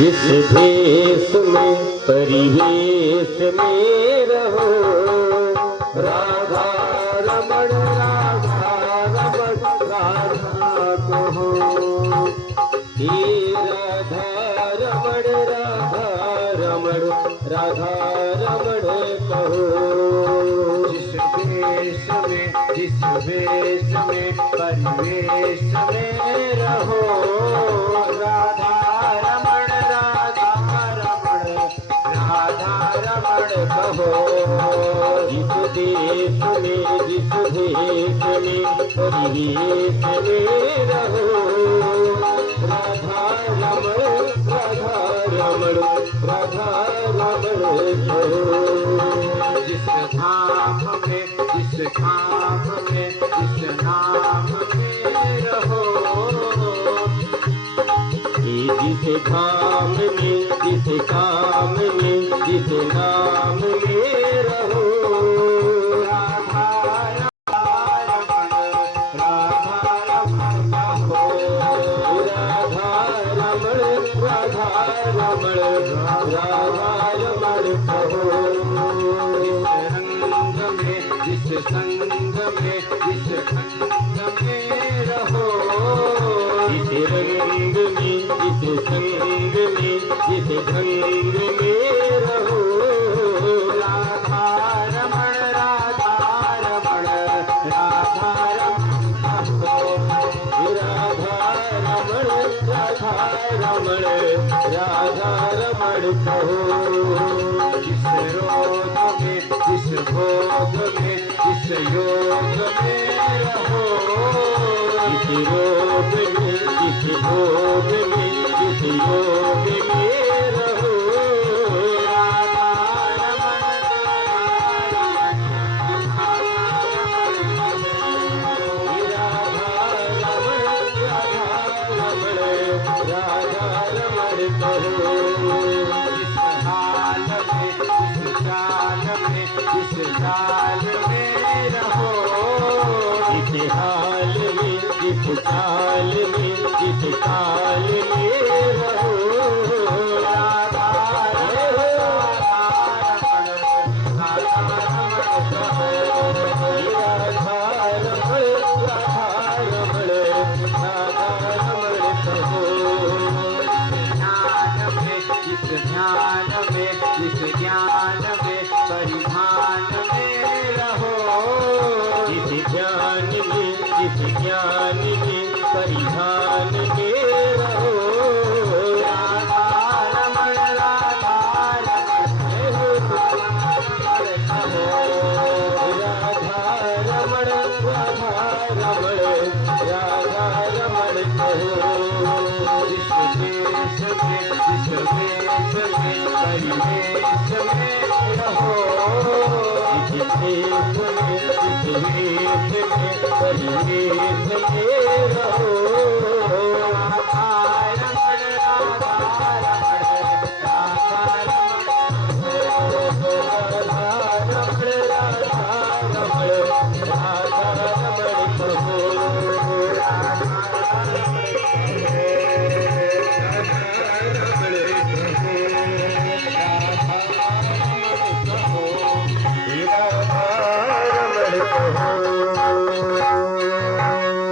जिस भेष में परिवेश में रहो, राधा रमण राधा रमण राधा कहो। हे राधा रमण राधा रमण राधा रमण कहो। जिस वेश में परिवेश में रहो, राधा रमण राधा रमण राधा रमण कहो। जिस देश में जिस देश में परिवेश में रहो, राधा रमण राधा रमण राधा रमण कहो। जिस धाम में जिस धाम में जिस नाम में रहो, जिस धाम में जिस काम में जिस नाम में रहो, राधा रमण राधा रमण कहो। राधा रमण राधा रमण राधा रमण कहो। जिस संग में जिस संग में रहो, जिस रंग में जिस संग में जिस ढंग में रहो, राधा रमण राधा रमण राधा रमण कहो। राधा रमण राधा रमण राधा रमण कहो। जिस रोग में जिस भोग में जिस योग में रहो, जिस रोग में जिस भोग में जिस योग में रहो, राधा रमण राधा रमण राधा रमण कहो। जिस हाल में जिस चाल में जिस चाल में रहो, जिस हाल में जिस चाल में जिस काल में रहो, राधा रमण राधा रमण कहो। राधा रमण राधा रमण राधा रमण कहो। ध्यान में जिस ज्ञान में परिधान में रहो, जिस ज्ञान में जिस ज्ञान में परिधान में रहो, राधा रमण राधा रमण कहो। राधा रमण राधा रमण राधा रमण कहो। जिस देश में जिस वेश में परिवेश में रहो, जिस देश में जिस वेश में परिवेश में रहो,